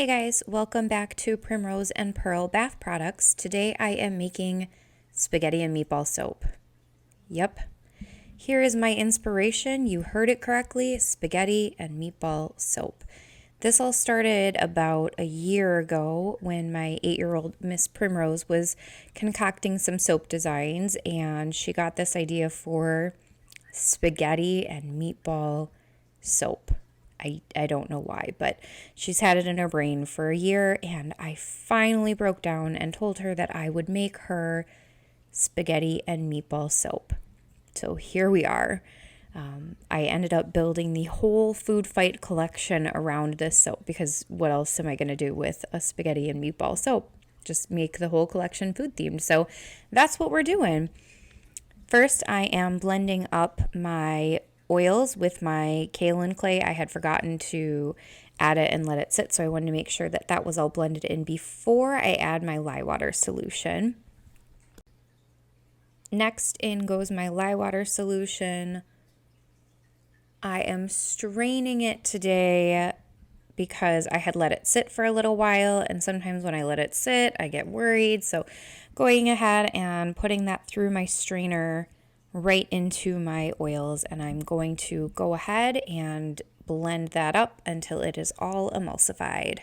Hey guys, welcome back to Primrose and Pearl Bath Products. Today I am making spaghetti and meatball soap. Yep, here is my inspiration. You heard it correctly, spaghetti and meatball soap. This all started about a year ago when my 8-year-old Miss Primrose was concocting some soap designs and she got this idea for spaghetti and meatball soap. I don't know why, but she's had it in her brain for a year, and I finally broke down and told her that I would make her spaghetti and meatball soap. So here we are. I ended up building the whole food fight collection around this soap because what else am I going to do with a spaghetti and meatball soap? Just make the whole collection food themed. So that's what we're doing. First, I am blending up my oils with my kaolin clay. I had forgotten to add it and let it sit, so I wanted to make sure that that was all blended in before I add my lye water solution. Next in goes my lye water solution. I am straining it today because I had let it sit for a little while, and sometimes when I let it sit, I get worried. So going ahead and putting that through my strainer right into my oils, and I'm going to go ahead and blend that up until it is all emulsified.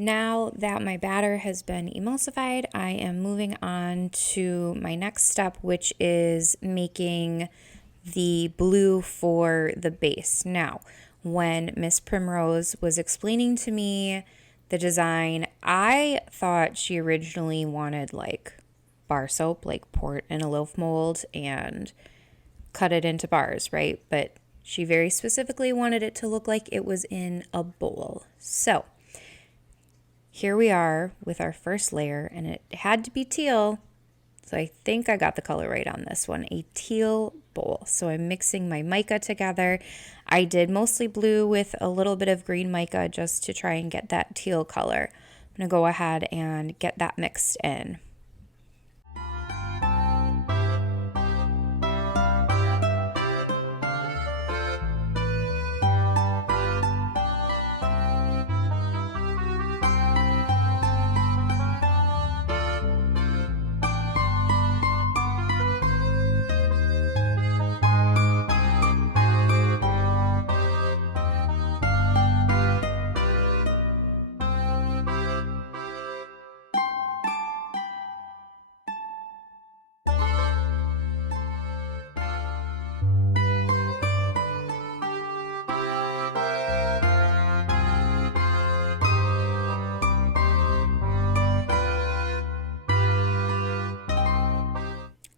Now that my batter has been emulsified, I am moving on to my next step, which is making the blue for the base. Now, when Miss Primrose was explaining to me the design, I thought she originally wanted like bar soap, like pour it in a loaf mold and cut it into bars, right? But she very specifically wanted it to look like it was in a bowl. So here we are with our first layer, and it had to be teal. So I think I got the color right on this one, a teal bowl. So I'm mixing my mica together. I did mostly blue with a little bit of green mica just to try and get that teal color. I'm gonna go ahead and get that mixed in.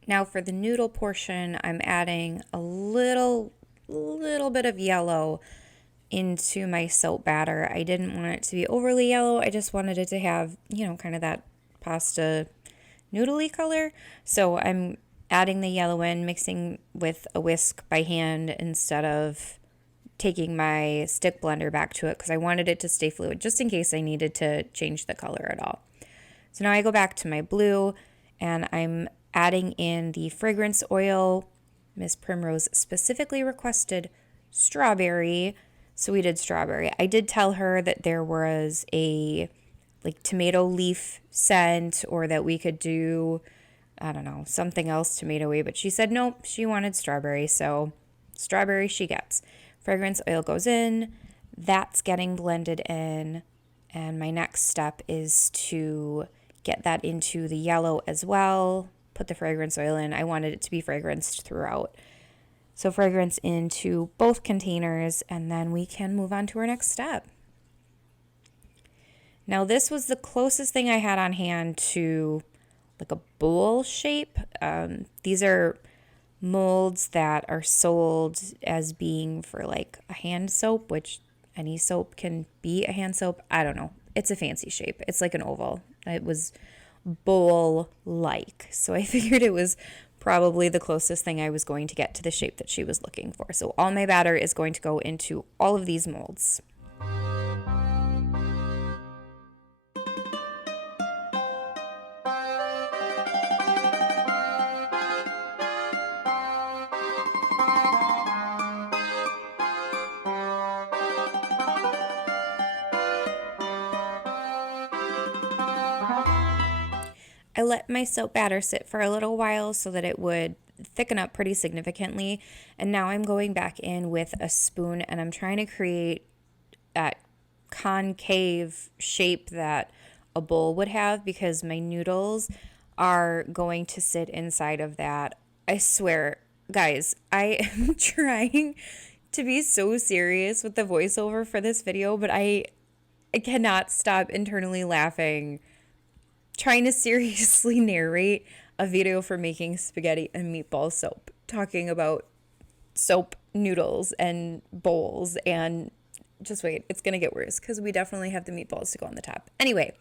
Now for the noodle portion, I'm adding a little bit of yellow into my soap batter. I didn't want it to be overly yellow. I just wanted it to have, kind of that pasta noodly color. So I'm adding the yellow in, mixing with a whisk by hand instead of taking my stick blender back to it because I wanted it to stay fluid just in case I needed to change the color at all. So now I go back to my blue and I'm adding in the fragrance oil. Miss Primrose specifically requested strawberry, so we did strawberry. I did tell her that there was a tomato leaf scent or that we could do, I don't know, something else tomato-y, but she said nope, she wanted strawberry, so strawberry she gets. Fragrance oil goes in, that's getting blended in, and my next step is to get that into the yellow as well. Put the fragrance oil in. I wanted it to be fragranced throughout. So fragrance into both containers, and then we can move on to our next step. Now this was the closest thing I had on hand to like a bowl shape. These are molds that are sold as being for like a hand soap, which any soap can be a hand soap. I don't know. It's a fancy shape. It's like an oval. It was bowl-like. So I figured it was probably the closest thing I was going to get to the shape that she was looking for. So all my batter is going to go into all of these molds. I let my soap batter sit for a little while so that it would thicken up pretty significantly. And now I'm going back in with a spoon and I'm trying to create that concave shape that a bowl would have because my noodles are going to sit inside of that. I swear, guys, I am trying to be so serious with the voiceover for this video, but I cannot stop internally laughing trying to seriously narrate a video for making spaghetti and meatball soap, talking about soap noodles and bowls, and just wait, it's gonna get worse because we definitely have the meatballs to go on the top. Anyway,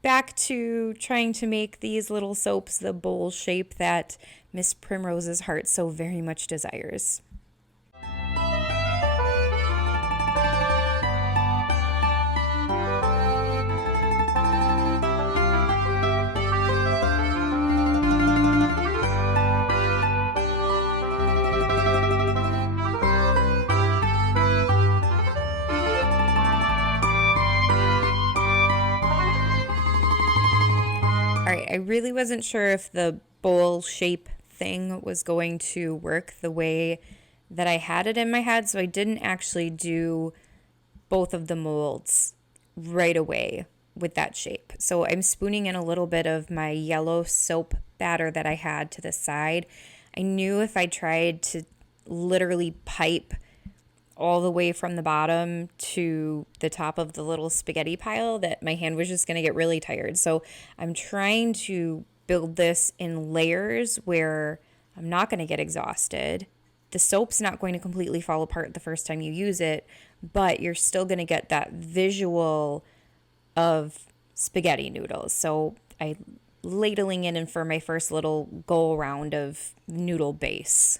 back to trying to make these little soaps the bowl shape that Miss Primrose's heart so very much desires. All right, I really wasn't sure if the bowl shape thing was going to work the way that I had it in my head, so I didn't actually do both of the molds right away with that shape. So I'm spooning in a little bit of my yellow soap batter that I had to the side. I knew if I tried to literally pipe all the way from the bottom to the top of the little spaghetti pile that my hand was just going to get really tired. So I'm trying to build this in layers where I'm not going to get exhausted. The soap's not going to completely fall apart the first time you use it, but you're still going to get that visual of spaghetti noodles. So I ladling in for my first little go around of noodle base.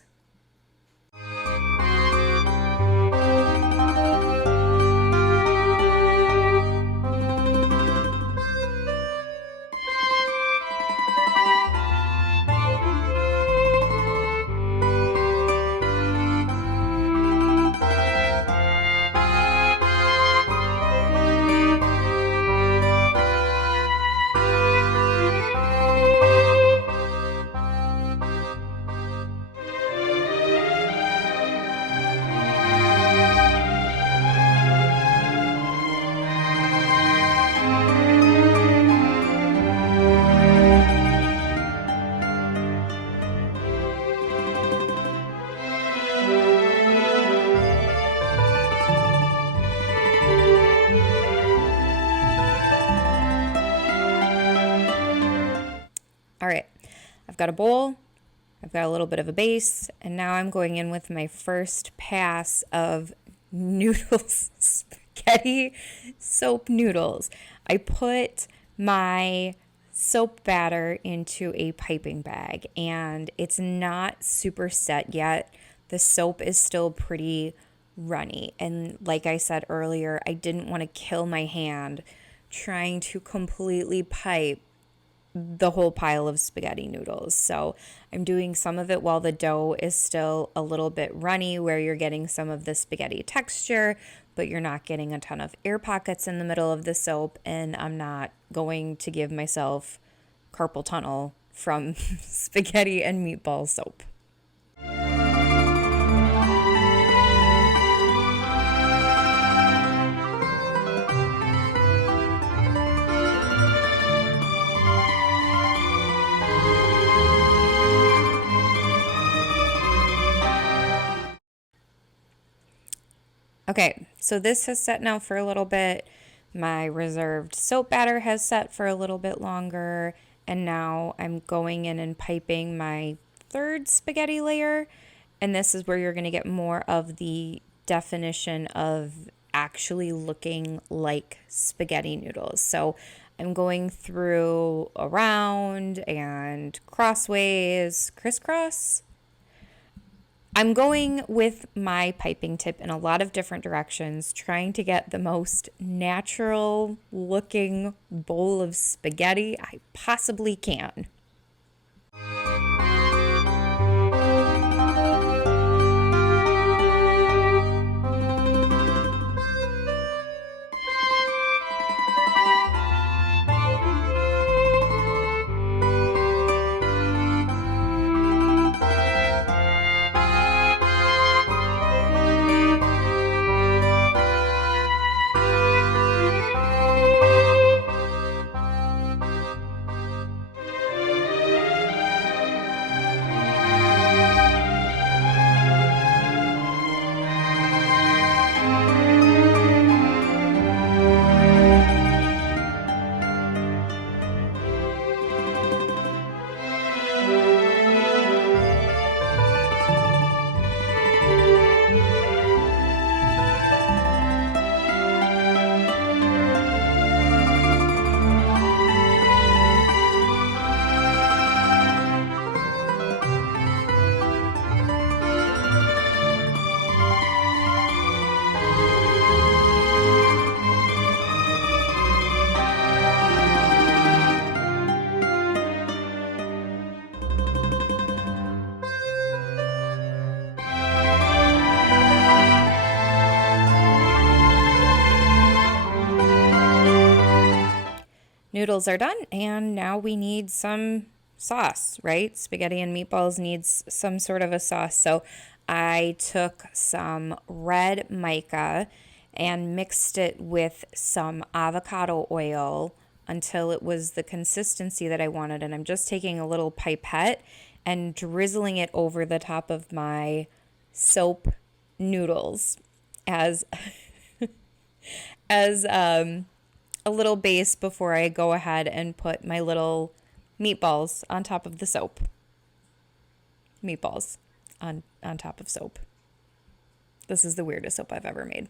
All right, I've got a bowl, I've got a little bit of a base, and now I'm going in with my first pass of noodles, spaghetti soap noodles. I put my soap batter into a piping bag, and it's not super set yet. The soap is still pretty runny, and like I said earlier, I didn't want to kill my hand trying to completely pipe the whole pile of spaghetti noodles. So I'm doing some of it while the dough is still a little bit runny, where you're getting some of the spaghetti texture, but you're not getting a ton of air pockets in the middle of the soap, and I'm not going to give myself carpal tunnel from spaghetti and meatball soap. Okay, so this has set now for a little bit. My reserved soap batter has set for a little bit longer, and now I'm going in and piping my third spaghetti layer. And this is where you're going to get more of the definition of actually looking like spaghetti noodles. So I'm going through around and crossways, crisscross. I'm going with my piping tip in a lot of different directions, trying to get the most natural looking bowl of spaghetti I possibly can. Noodles are done, and now we need some sauce, right? Spaghetti and meatballs needs some sort of a sauce. So I took some red mica and mixed it with some avocado oil until it was the consistency that I wanted. And I'm just taking a little pipette and drizzling it over the top of my soap noodles as as a little base before I go ahead and put my little meatballs on top of the soap. Meatballs on top of soap. This is the weirdest soap I've ever made.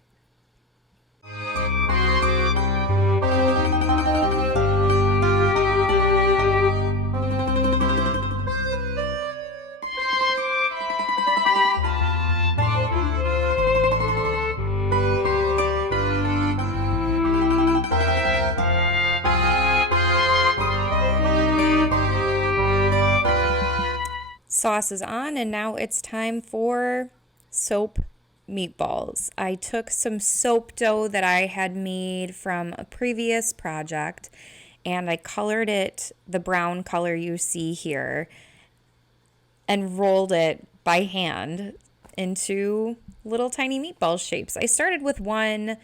Sauce is on, and now it's time for soap meatballs. I took some soap dough that I had made from a previous project, and I colored it the brown color you see here and rolled it by hand into little tiny meatball shapes. I started with one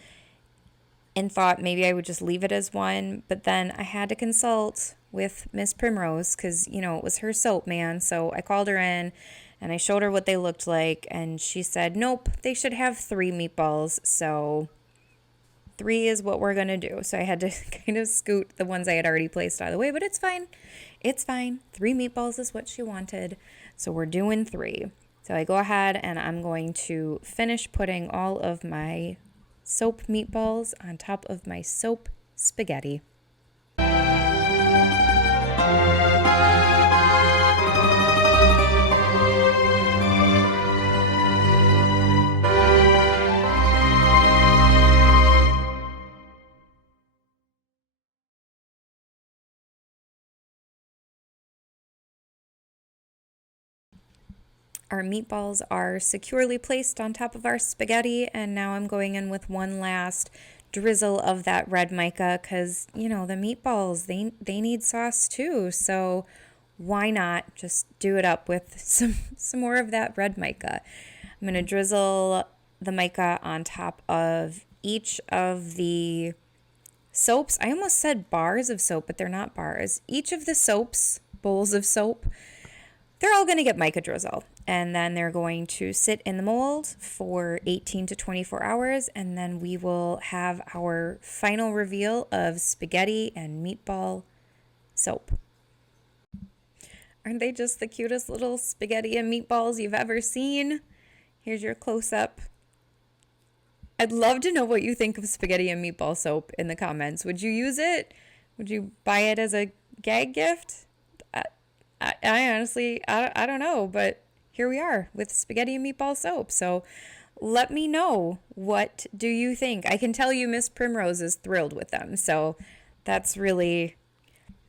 and thought maybe I would just leave it as one, but then I had to consult with Miss Primrose because, you know, it was her soap, man. So I called her in and I showed her what they looked like, and she said, nope, they should have 3 meatballs. So 3 is what we're going to do. So I had to kind of scoot the ones I had already placed out of the way, but it's fine. It's fine. 3 meatballs is what she wanted. So we're doing 3. So I go ahead and I'm going to finish putting all of my soap meatballs on top of my soap spaghetti. Our meatballs are securely placed on top of our spaghetti, and now I'm going in with one last drizzle of that red mica because, you know, the meatballs, they need sauce too. So why not just do it up with some more of that red mica. I'm going to drizzle the mica on top of each of the soaps. I almost said bars of soap, but they're not bars. Each of the soaps, bowls of soap, they're all going to get mica drizzle. And then they're going to sit in the mold for 18 to 24 hours. And then we will have our final reveal of spaghetti and meatball soap. Aren't they just the cutest little spaghetti and meatballs you've ever seen? Here's your close-up. I'd love to know what you think of spaghetti and meatball soap in the comments. Would you use it? Would you buy it as a gag gift? I honestly, I don't know, but here we are with spaghetti and meatball soap. So let me know, what do you think? I can tell you Miss Primrose is thrilled with them. So that's really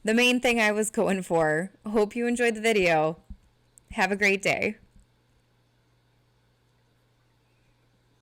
the main thing I was going for. Hope you enjoyed the video. Have a great day.